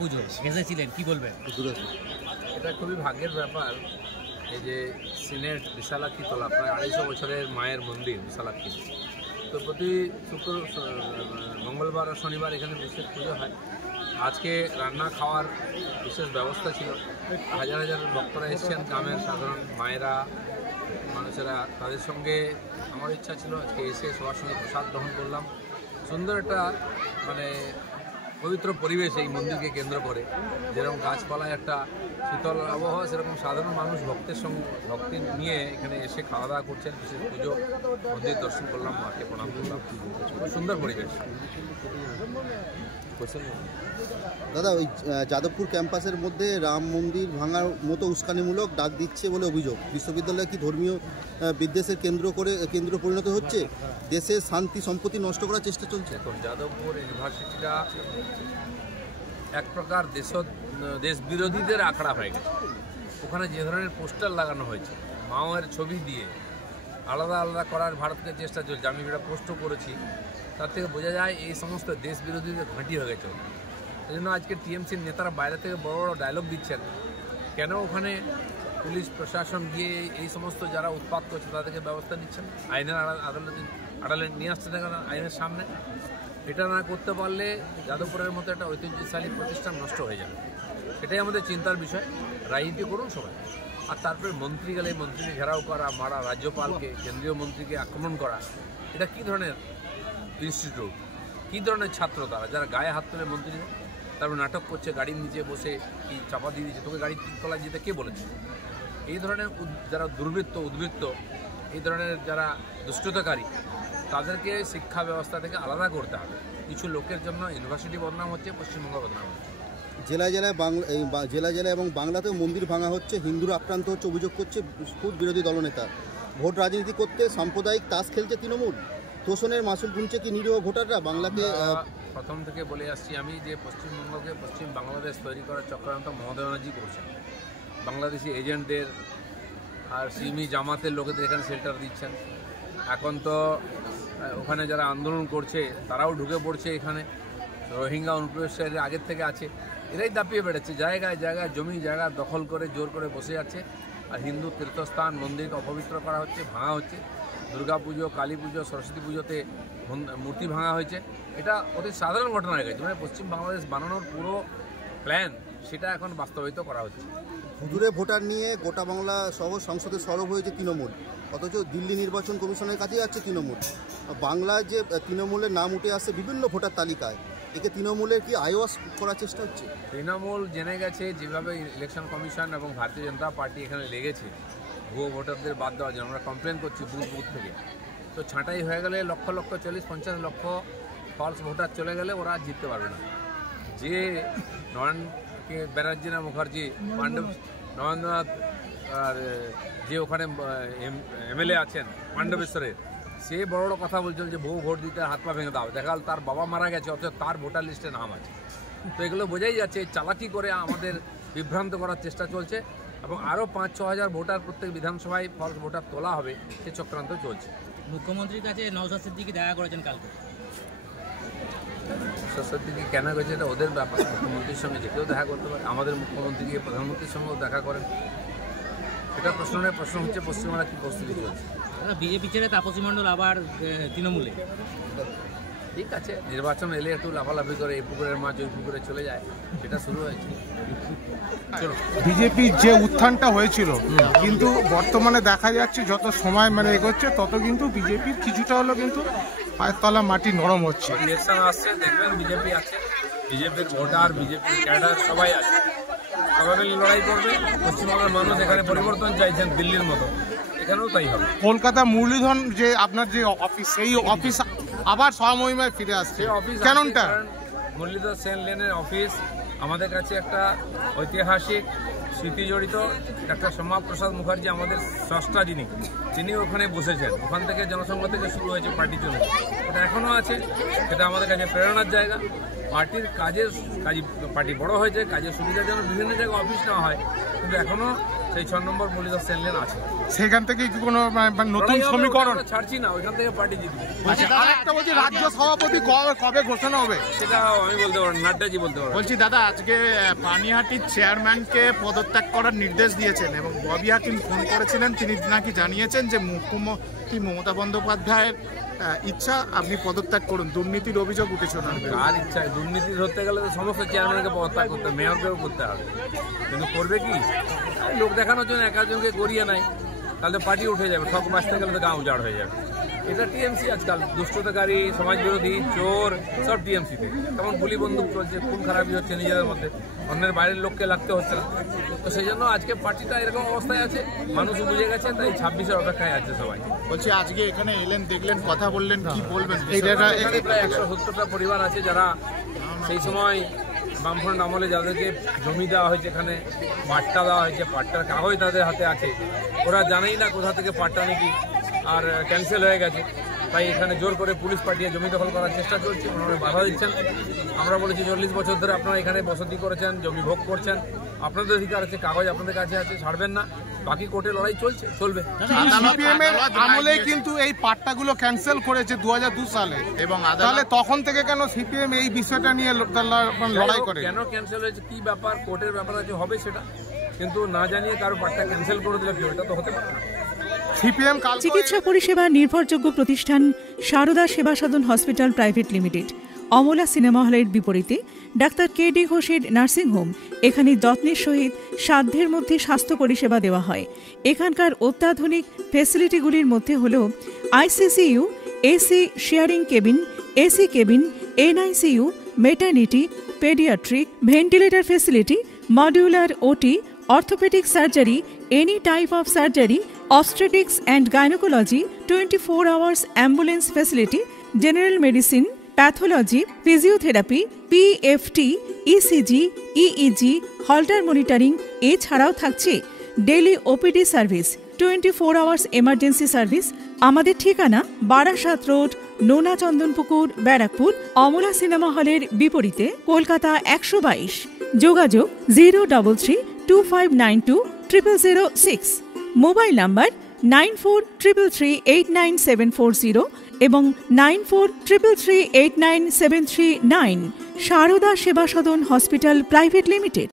পুজো এসেছিলেন, কি বলবেন? এটা খুবই ভাগ্যের ব্যাপার। এই যে সিনেট বিশালাক্ষী তোলা, প্রায় 250 বছরের মায়ের মন্দির বিশালাক্ষী, তো প্রতি মঙ্গলবার আর শনিবার এখানে বিশেষ পুজো হয়। আজকে রান্না খাওয়ার বিশেষ ব্যবস্থা ছিল। হাজার হাজার ভক্তরা এসেছেন, গ্রামের সাধারণ মায়েরা, মানুষেরা, তাদের সঙ্গে আমার ইচ্ছা ছিল আজকে এসে সবার সঙ্গে প্রসাদ গ্রহণ করলাম। সুন্দর একটা পবিত্র পরিবেশ এই মন্দিরকে কেন্দ্র করে, যেরকম গাছপালায় একটা শীতল আবহাওয়া, সেরকম সাধারণ মানুষ ভক্তি নিয়ে এখানে এসে খাওয়া দাওয়া করছেন। বিশেষ পুজো, মন্দির দর্শন করলাম, মাকে প্রণাম করলাম। খুব সুন্দর পরিবেশ। দাদা, ওই যাদবপুর ক্যাম্পাসের মধ্যে রাম মন্দির ভাঙার মতো উস্কানিমূলক ডাক দিচ্ছে বলে অভিযোগ। বিশ্ববিদ্যালয় কি ধর্মীয় বিদ্বেষের কেন্দ্র পরিণত হচ্ছে? দেশের শান্তি সম্পত্তি নষ্ট করার চেষ্টা চলছে। এখন যাদবপুর ইউনিভার্সিটিটা এক প্রকার দেশ বিরোধীদের আখড়া হয়ে গেছে। ওখানে যে ধরনের পোস্টার লাগানো হয়েছে, মাওয়ের ছবি দিয়ে আলাদা আলাদা করার ভারতের চেষ্টা চলছে। আমি যেটা পোস্টও করেছি, তার থেকে বোঝা যায় এই সমস্ত দেশ বিরোধীদের ঘাঁটি হয়ে গেছে। এই জন্য আজকে টিএমসির নেতারা বাইরে থেকে বড় বড় ডায়লগ দিচ্ছেন। কেন ওখানে পুলিশ প্রশাসন গিয়ে এই সমস্ত যারা উৎপাত করছে তাদেরকে ব্যবস্থা নিচ্ছেন, আইনের আড়ালে নিয়ে আসছে না কেন আইনের সামনে? এটা না করতে পারলে যাদবপুরের মতো একটা ঐতিহ্যশালী প্রতিষ্ঠান নষ্ট হয়ে যাবে। সেটাই আমাদের চিন্তার বিষয়। রাজনীতি করুন সবাই, আর তারপরে মন্ত্রী গেলে মন্ত্রীকে ঘেরাও করা, মারা, রাজ্যপালকে, কেন্দ্রীয় মন্ত্রীকে আক্রমণ করা, এটা কী ধরনের ইনস্টিটিউট, কী ধরনের ছাত্র তারা, যারা গায়ে হাত তুলে মন্ত্রী, তারপর নাটক করছে, গাড়ির নিচে বসে কি চাপা দিয়ে দিচ্ছে, তোকে গাড়ির তলায় যেতে কে বলেছে? এই ধরনের যারা দুর্বৃত্ত, উদ্বৃত্ত, এই ধরনের যারা দুষ্টতাকারী, তাদেরকে শিক্ষা ব্যবস্থা থেকে আলাদা করতে হবে। কিছু লোকের জন্য ইউনিভার্সিটি বদনাম হচ্ছে, পশ্চিমবঙ্গ বদনাম হচ্ছে। জেলায় জেলায় এবং বাংলাতেও মন্দির ভাঙা হচ্ছে, হিন্দুরা আক্রান্ত হচ্ছে, অভিযোগ করছে খুব বিরোধী দলনেতা। ভোট রাজনীতি করতে সাম্প্রদায়িক তাস খেলছে তৃণমূল। তোষণের মাসুল গুনছে কি নিরীহ ভোটাররা? বাংলাকে প্রথম থেকে বলে আসছি আমি যে পশ্চিমবঙ্গকে পশ্চিম বাংলাদেশ তৈরি করার চক্রান্ত মমতা ব্যানার্জি করছেন। বাংলাদেশি এজেন্টদের আর সিমি জামাতের লোকেদের এখানে শেল্টার দিচ্ছেন। এখন তো ওখানে যারা আন্দোলন করছে তারাও ঢুকে পড়ছে এখানে। রোহিঙ্গা অনুপ্রবেশকারীরা আগের থেকে আছে, এরাই দাপিয়ে বেড়াচ্ছে, জায়গায় জায়গায় জমি জায়গা দখল করে জোর করে বসে যাচ্ছে। আর হিন্দু তীর্থস্থান মন্দিরকে অপবিত্র করা হচ্ছে, ভাঙা হচ্ছে। দুর্গা পুজো, কালী পুজো, সরস্বতী পুজোতে মূর্তি ভাঙা হয়েছে। এটা অতি সাধারণ ঘটনা হয়ে গেছে। মানে পশ্চিম বাংলাদেশ বানানোর পুরো প্ল্যান সেটা এখন বাস্তবায়িত করা হচ্ছে। হুজুরে ভোটার নিয়ে গোটা বাংলা সহ সংসদে সরব হয়েছে তৃণমূল, অথচ দিল্লি নির্বাচন কমিশনের কাছে যাচ্ছে তৃণমূল। বাংলায় যে তৃণমূলের নাম উঠে আসছে বিভিন্ন ভোটার তালিকায়, একে তৃণমূলের কি আইওয়াস করার চেষ্টা হচ্ছে? তৃণমূল জেনে গেছে যেভাবে ইলেকশন কমিশন এবং ভারতীয় জনতা পার্টি এখানে লেগেছে ভুয়ো ভোটারদের বাদ দেওয়ার জন্য, আমরা কমপ্লেন করছি বুথ থেকে। তো ছাঁটাই হয়ে গেলে লক্ষ লক্ষ 40-50 লক্ষ ফলস ভোটার চলে গেলে ওরা জিততে পারবে না। যে ব্যানার্জি না মুখার্জি, নরেন্দ্রনাথ, আর যে ওখানে এমএলএ আছেন পাণ্ডবেশ্বরের, সে বড় বড় কথা বলছেন যে বহু ভোট দিতে হাত পা ভেঙে দাও। দেখাল তার বাবা মারা গেছে, অথচ তার ভোটার লিস্টে নাম আছে। তো এগুলো বোঝাই যাচ্ছে চালাকি করে আমাদের বিভ্রান্ত করার চেষ্টা চলছে, এবং আরও 5-6 হাজার ভোটার প্রত্যেক বিধানসভায় ফলস ভোটার তোলা হবে, সে চক্রান্ত চলছে। মুখ্যমন্ত্রীর কাছে নওশাদ সিদ্দিকী দেখা করেছেন কালকে। নওশাদ সিদ্দিকী কেন গেছে এটা ওদের ব্যাপার। মুখ্যমন্ত্রীর সঙ্গে যে কেউ দেখা করতে পারে। আমাদের মুখ্যমন্ত্রী গিয়ে প্রধানমন্ত্রীর সঙ্গেও দেখা করেন। এটা প্রশ্ন হচ্ছে পশ্চিমবাংলা কী পরিস্থিতি চলছে। বিজেপি ছেড়ে তাপসী মণ্ডল আবার তৃণমূলে। ঠিক আছে, নির্বাচন এলে একটু লাফালাফি করে এই পুকুরের মাছ ওই পুকুরে চলে যায়, সেটা শুরু হয়েছে। বিজেপির যে উত্থানটা হয়েছিল, কিন্তু বর্তমানে দেখা যাচ্ছে যত সময় এগোচ্ছে তত কিন্তু বিজেপির কিছুটা হলো কিন্তু পায়ের তলা মাটি নরম হচ্ছে। ইলেকশন আসছে, দেখবেন বিজেপি আছে, বিজেপির ভোটার, বিজেপির ক্যাডার সবাই আছে, সবাই মিলে লড়াই করবে। পশ্চিমবঙ্গের মানুষ এখানে পরিবর্তন চাইছেন, দিল্লির মতো, এখানেও তাই হবে। কলকাতা মুরলীধন যে আপনার যে অফিস, সেই অফিস আবার স্বমহিমায় ফিরে আসছে, কেনটা? মুরলীধর সেন লেনের অফিস আমাদের কাছে একটা ঐতিহাসিক স্মৃতি জড়িত। ডাক্তার শ্যামাপ্রসাদ মুখার্জি আমাদের স্রষ্টা, তিনি ওখানে বসেছেন। ওখান থেকে জনসংঘ থেকে শুরু হয়েছে পার্টি চলে, ওটা এখনও আছে। সেটা আমাদের কাছে প্রেরণার জায়গা। পার্টির পার্টি বড় হয়েছে, কাজের সুবিধার জন্য বিভিন্ন জায়গায় অফিস নেওয়া হয়, কিন্তু এখনও সেই 6 নম্বর মুরলীধর সেন লেন আছে। সেখান থেকে কি কোনো নতুন সমীকরণ ছাড়ছি না, ওইখান থেকে পার্টি জিতবে। আরেকটা বলছি, রাজ্য সভাপতি কবে ঘোষণা হবে? সেটা আমি বলতে পারবো, নাড্ডাজি বলতে পারবো। বলছি দাদা, আজকে পানিহাটির চেয়ারম্যানকে পদত্যাগ করার নির্দেশ দিয়েছেন এবং ববি হাকিম ফোন করেছিলেন, তিনি নাকি জানিয়েছেন যে মুখ্যমন্ত্রী মমতা বন্দ্যোপাধ্যায়ের ইচ্ছা আপনি পদত্যাগ করুন, দুর্নীতির অভিযোগ উঠেছে ওনার। কার ইচ্ছা? দুর্নীতি ধরতে গেলে তো সমস্ত চেয়ারম্যানকে পদত্যাগ করতে হবে, মেয়রকেও করতে হবে, কিন্তু করবে কি? লোক দেখানোর জন্য একজনকে গড়িয়ে নাই, তাহলে পার্টি উঠে যাবে, ঠক বাঁচতে গেলে তো গাঁ উজাড় হয়ে যাবে। এটা টিএমসি আজকাল, দুষ্টতাকারী, সমাজবিরোধী, চোর, সব টিএমসিতে। তেমন গুলি বন্দুক চলছে, খুন খারাপি হচ্ছে নিজেদের মধ্যে, অন্যের বাইরের লোককে লাগতে হচ্ছে না। তো সেই জন্য আজকে পার্টিটা এরকম অবস্থায় আছে, মানুষ বুঝে গেছে, তাই 26-এর অপেক্ষায় আছে সবাই। বলছি আজকে এখানে এলেন, দেখলেন, কথা বললেন, কি বলবেন? এখানে প্রায় 170টা পরিবার আছে যারা সেই সময় বামফ্রন্ট আমলে যাদেরকে জমি দেওয়া হয়েছে, এখানে পাট্টা দেওয়া হয়েছে, পাট্টার কাগজ তাদের হাতে আছে, ওরা জানেই না কোথা থেকে পাট্টা নাকি আর ক্যান্সেল হয়ে গেছে, তাই এখানে জোর করে পুলিশ পাঠিয়ে জমি দখল করার চেষ্টা চলছে, ওনারা বাধা দিচ্ছেন। আমরা বলেছি 40 বছর ধরে আপনারা এখানে বসতি করেছেন, জমি ভোগ করছেন, আপনাদের অধিকার আছে, কাগজ আপনাদের কাছে আছে, ছাড়বেন না, বাকি কোর্টে লড়াই চলবে। আমলে কিন্তু এই পাট্টাগুলো ক্যান্সেল করেছে 2002 সালে, এবং তাহলে তখন থেকে কেন সিপিএম এই বিষয়টা নিয়ে লড়াই করে? কেন ক্যান্সেল হয়েছে, কি ব্যাপার, কোর্টের ব্যাপার আছে, হবে সেটা, কিন্তু না জানিয়ে কারো পাট্টা ক্যান্সেল করে দিলে কেউ, এটা তো হতে পারে না। চিকিৎসা পরিষেবা নির্ভরযোগ্য প্রতিষ্ঠান Sarada Seva Sadan hospital private limited, Amala cinema হলের বিপরীতে ডাক্তার KD ঘোষের নার্সিংহোম। এখানে যত্নের সহিত সাধ্যের মধ্যে স্বাস্থ্য পরিষেবা দেওয়া হয়। এখানকার অত্যাধুনিক ফেসিলিটিগুলির মধ্যে হল ICCU, AC sharing cabin, AC cabin, NICU, maternity, paediatric, ventilator facility, modular OT, orthopedic surgery, any type of surgery, obstetrics and gynecology, 24 hours ambulance facility, general medicine, pathology, physiotherapy, PFT, ECG, EEG, Holter monitoring, এছাড়াও থাকছে daily OPD service, 24 hours emergency service. আমাদের ঠিকানা Barasat road, নোনা Chandanpukur, Barrackpore, Amala cinema হলের বিপরীতে, কলকাতা 122। যোগাযোগ 03325920006, mobile number 9433389740 এবং 9433389739। Sarada Seva Sadan hospital private limited.